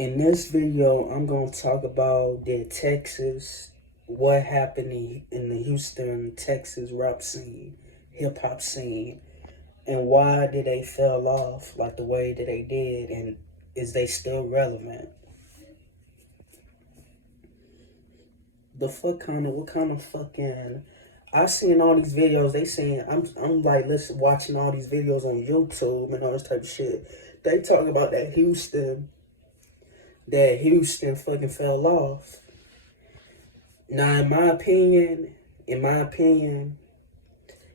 In this video, I'm going to talk about Texas, what happened in the Houston, Texas rap scene, hip hop scene, and why did they fell off like the way that they did, and is they still relevant? What kind of fucking, I seen all these videos, they saying, I'm like, watching all these videos on YouTube and all this type of shit. They talk about that Houston fucking fell off. Now, in my opinion,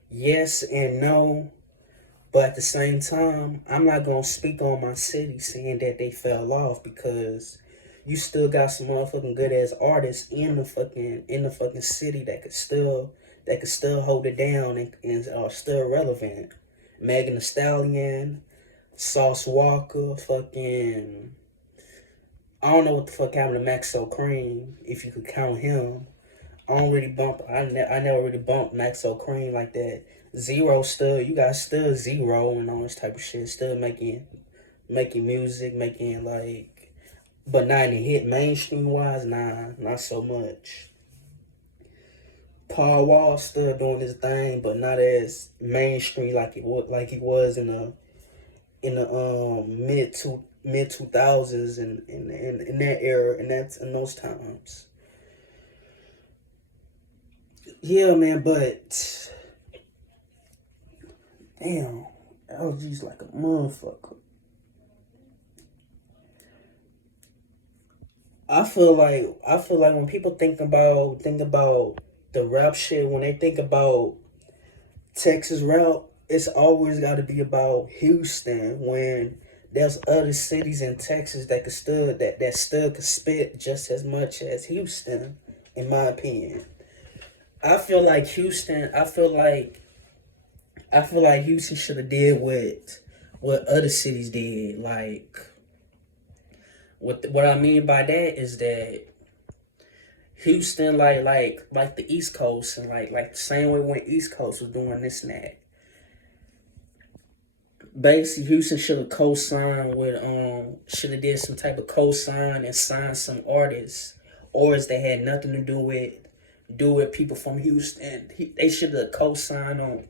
yes and no. But at the same time, I'm not gonna speak on my city saying that they fell off because you still got some motherfucking good ass artists in the fucking city that could still hold it down and are still relevant. Megan Thee Stallion, Sauce Walker, fucking I don't know what the fuck happened to Maxo Cream, if you could count him. I never really bumped Maxo Cream like that. Zero still, you got still Zero and all this type of shit. Still making music, but not any hit mainstream wise. Nah, not so much. Paul Wall still doing his thing, but not as mainstream like he was in the mid 2000s and in that era and that's in those times. Yeah, man, but damn, LG's like a motherfucker. I feel like when people think about the rap shit, when they think about Texas rap, it's always got to be about Houston. When there's other cities in Texas that still could spit just as much as Houston, in my opinion. I feel like Houston. I feel like Houston should have did what other cities did. Like what I mean by that is that Houston, like the East Coast, and like the same way when East Coast was doing this and that. Basically, Houston should have co-signed with should have did some type of co-sign and signed some artists that had nothing to do with people from Houston. They should have co-signed on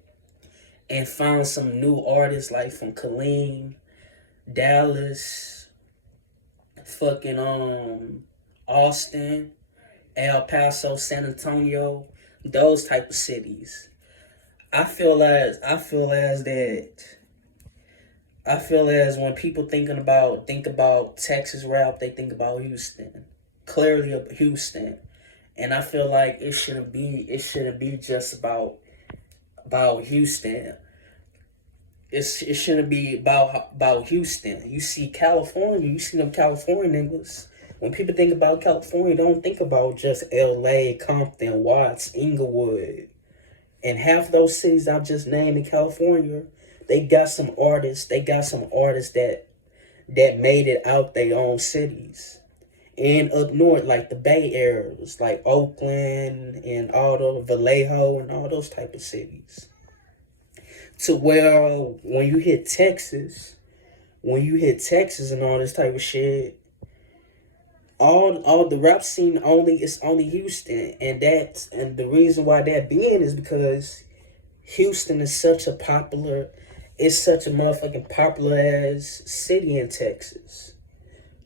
and found some new artists like from Killeen, Dallas, fucking Austin, El Paso, San Antonio, those type of cities. I feel as when people think about Texas rap, they think about Houston, clearly of Houston, and I feel like it shouldn't be just about Houston. It shouldn't be about Houston. You see them California niggas. When people think about California, they don't think about just L.A., Compton, Watts, Inglewood, and half those cities I've just named in California. They got some artists that made it out their own cities. And up north, like the Bay areas, like Oakland and all the Vallejo and all those type of cities. To where when you hit Texas and all this type of shit, all the rap scene only Houston, and the reason why that being is because Houston is such a motherfucking popular ass city in Texas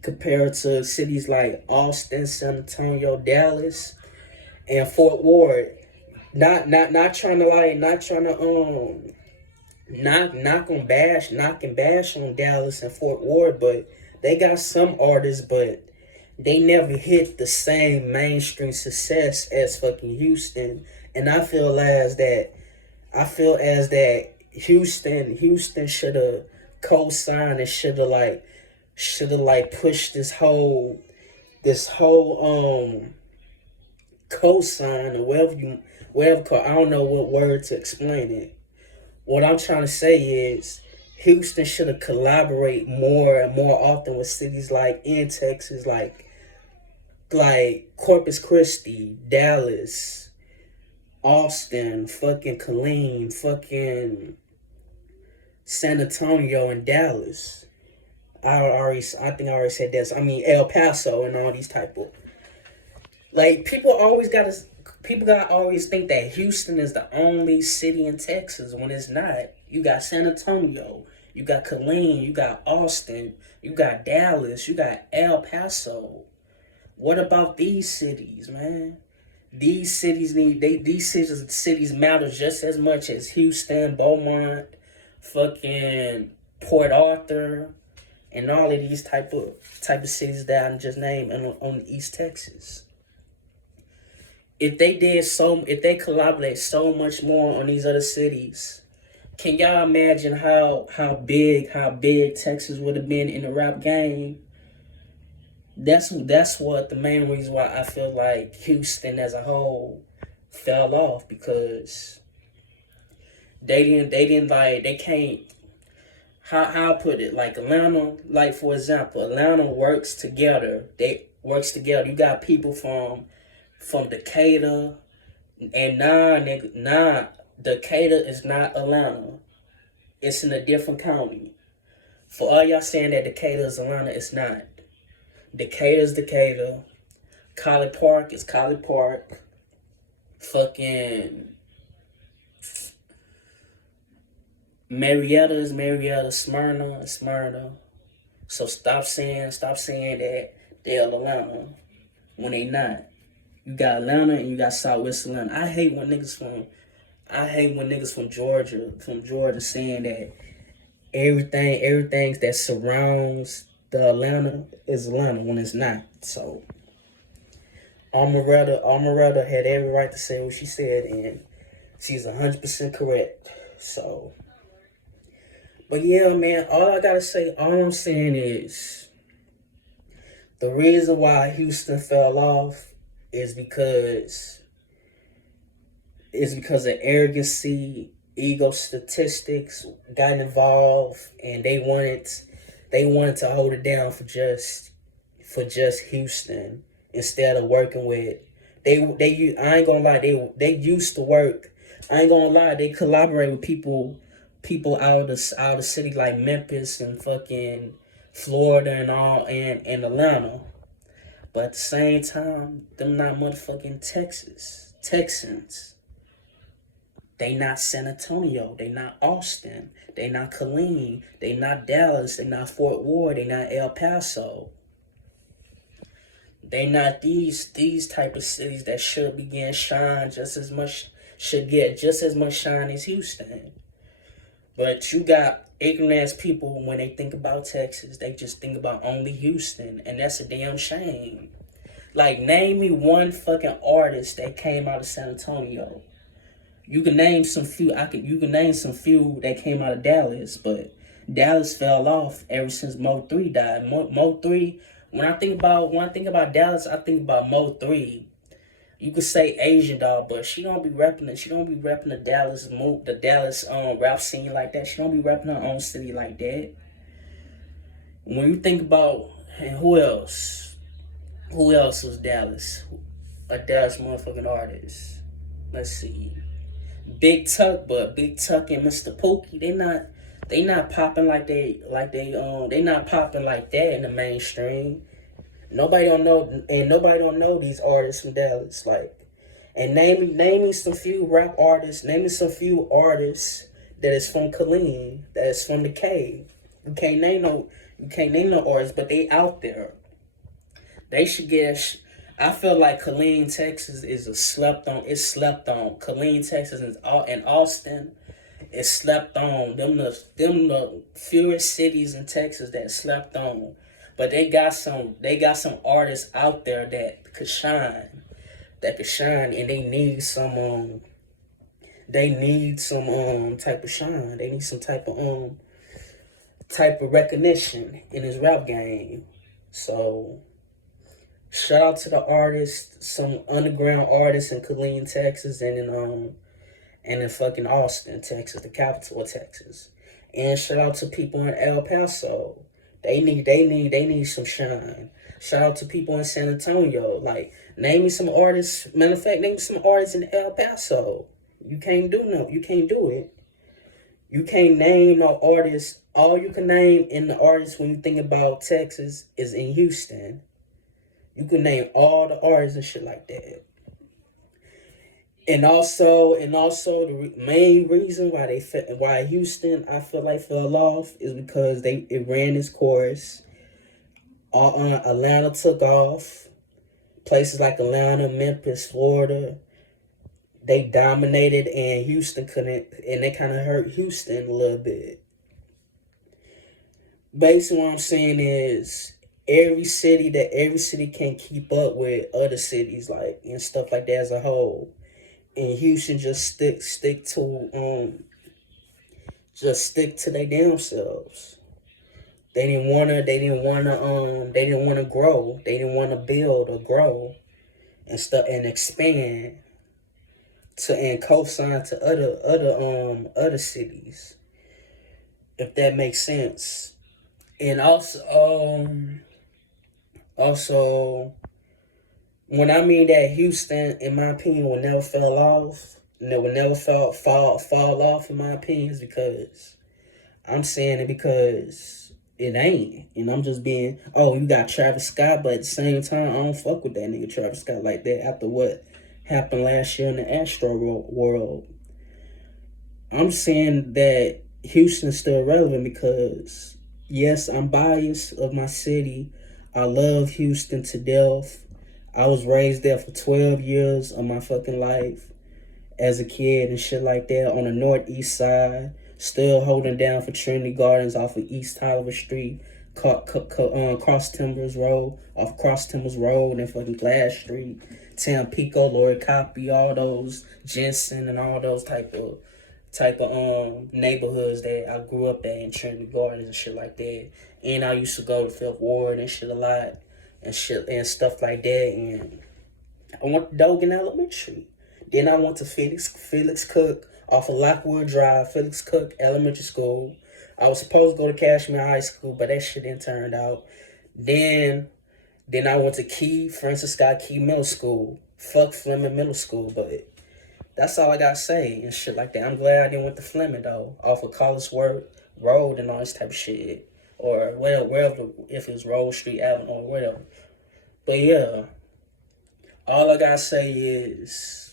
compared to cities like Austin, San Antonio, Dallas, and Fort Worth. Not trying to not trying to knock and bash on Dallas and Fort Worth, but they got some artists, but they never hit the same mainstream success as fucking Houston. And I feel as that Houston should have co-signed and should have pushed this whole co-sign or whatever, I don't know what word to explain it. What I'm trying to say is Houston should have collaborate more and more often with cities like in Texas, like Corpus Christi, Dallas, Austin, fucking Killeen, fucking San Antonio, and Dallas. I think I already said this. I mean El Paso and all these type of, like, people gotta always think that Houston is the only city in Texas when it's not. You got San Antonio, you got Killeen, you got Austin, you got Dallas, you got El Paso. What about these cities, man? These cities cities matter just as much as Houston, Beaumont, fucking Port Arthur, and all of these type of cities that I just named on East Texas. If they collaborate so much more on these other cities, can y'all imagine how big Texas would have been in the rap game? That's what the main reason why I feel like Houston as a whole fell off, because they can't, how I put it, like Atlanta, like for example, Atlanta works together. They works together. You got people from Decatur, and Decatur is not Atlanta. It's in a different county. For all y'all saying that Decatur is Atlanta, it's not. Decatur is Decatur. College Park is College Park. Fucking Marietta is Marietta. Smyrna is Smyrna. So stop saying that they're Atlanta when they not. You got Atlanta and you got Southwest Atlanta. I hate when niggas from Georgia saying that everything that surrounds the Atlanta is Atlanta when it's not. So Almeretta had every right to say what she said, and she's 100% correct. So, but yeah, man, all I'm saying is the reason why Houston fell off is because of arrogancy, ego statistics got involved, and they wanted to hold it down for just Houston instead of working with I ain't gonna lie, they used to work. I ain't gonna lie, they collaborate with people out of the city like Memphis and fucking Florida and all, and Atlanta. But at the same time, them not motherfucking Texans. They not San Antonio. They not Austin. They not Killeen. They not Dallas. They not Fort Worth. They not El Paso. They not these type of cities that should begin shine should get just as much shine as Houston. But you got ignorant ass people, when they think about Texas, they just think about only Houston, and that's a damn shame. Like, name me one fucking artist that came out of San Antonio. You can name some few. You can name some few that came out of Dallas, but Dallas fell off ever since Mo3 died. Mo3. When I think about Dallas, I think about Mo3. You could say Asian doll, but she don't be repping it. She don't be repping the Dallas rap scene like that. She don't be repping her own city like that. When you think about, and who else? Who else was Dallas? A Dallas motherfucking artist. Let's see. Big Tuck, but Big Tuck and Mr. Pookie, they not popping they not popping like that in the mainstream. Nobody don't know these artists from Dallas. Like, and name me some few rap artists. Name me some few artists that is from Killeen, that is from the Cave. You can't name no artists, but they out there. They should get. I feel like Killeen, Texas is slept on. It's slept on. Killeen, Texas and Austin is slept on. Them the fewest cities in Texas that slept on. But they got some artists out there that could shine. And they need some type of shine. They need some type of recognition in this rap game. So shout out to the artists, some underground artists in Killeen, Texas, and in fucking Austin, Texas, the capital of Texas. And shout out to people in El Paso. They need some shine. Shout out to people in San Antonio. Like, name me some artists. Matter of fact, name me some artists in El Paso. You can't do it. You can't name no artist. All you can name in the artists when you think about Texas is in Houston. You can name all the artists and shit like that. And also, the main reason why why Houston I feel like fell off is because it ran its course. Atlanta took off. Places like Atlanta, Memphis, Florida, they dominated, and Houston couldn't, and they kind of hurt Houston a little bit. Basically, what I'm saying is every city can keep up with other cities like and stuff like that as a whole, and Houston just stick to their damn selves. They didn't wanna grow. They didn't wanna build or grow and stuff and expand to and co-sign to other cities, if that makes sense. And also when I mean that Houston, in my opinion, will never fell off, and it will never fall off in my opinion, is because I'm saying it because it ain't. And I'm just being, oh, you got Travis Scott, but at the same time, I don't fuck with that nigga Travis Scott like that after what happened last year in the Astro world. I'm saying that Houston's still relevant because, yes, I'm biased of my city. I love Houston to death. I was raised there for 12 years of my fucking life as a kid and shit like that on the northeast side. Still holding down for Trinity Gardens off of East Tolliver Street, Cross Timbers Road, off Cross Timbers Road, and fucking Glass Street, Tampico, Lori Copy, all those Jensen and all those type of neighborhoods that I grew up at in Trinity Gardens and shit like that. And I used to go to Fifth Ward and shit a lot and shit and stuff like that. And I went to Dogan Elementary. Then I went to Felix Cook off of Lockwood Drive, Felix Cook Elementary School. I was supposed to go to Cashmere High School, but that shit didn't turn out. Then I went to Francis Scott Key Middle School. Fuck Fleming Middle School, but that's all I gotta say and shit like that. I'm glad I didn't went to Fleming though, off of Collinsworth Road and all this type of shit. Or wherever, if it was Road Street Avenue or whatever. But yeah, all I gotta say is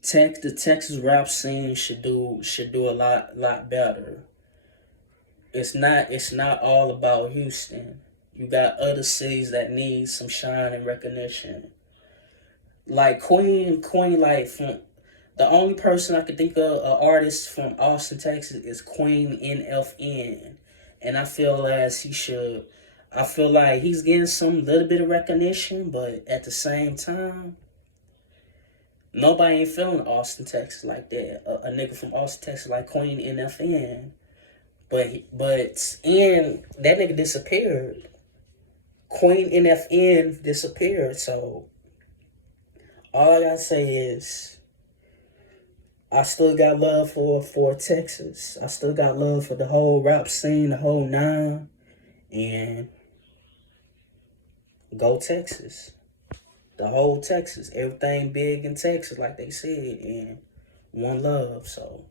the Texas rap scene should do a lot better. It's not all about Houston. You got other cities that need some shine and recognition. Like Queen, like from the only person I could think of, an artist from Austin, Texas, is Queen NFN, and I feel like he's getting some little bit of recognition, but at the same time, nobody ain't feeling Austin, Texas like that. A nigga from Austin, Texas like Queen NFN, and that nigga disappeared. Queen NFN disappeared, so all I gotta say is I still got love for Texas. I still got love for the whole rap scene, the whole nine, and go Texas. The whole Texas. Everything big in Texas, like they said, and one love, so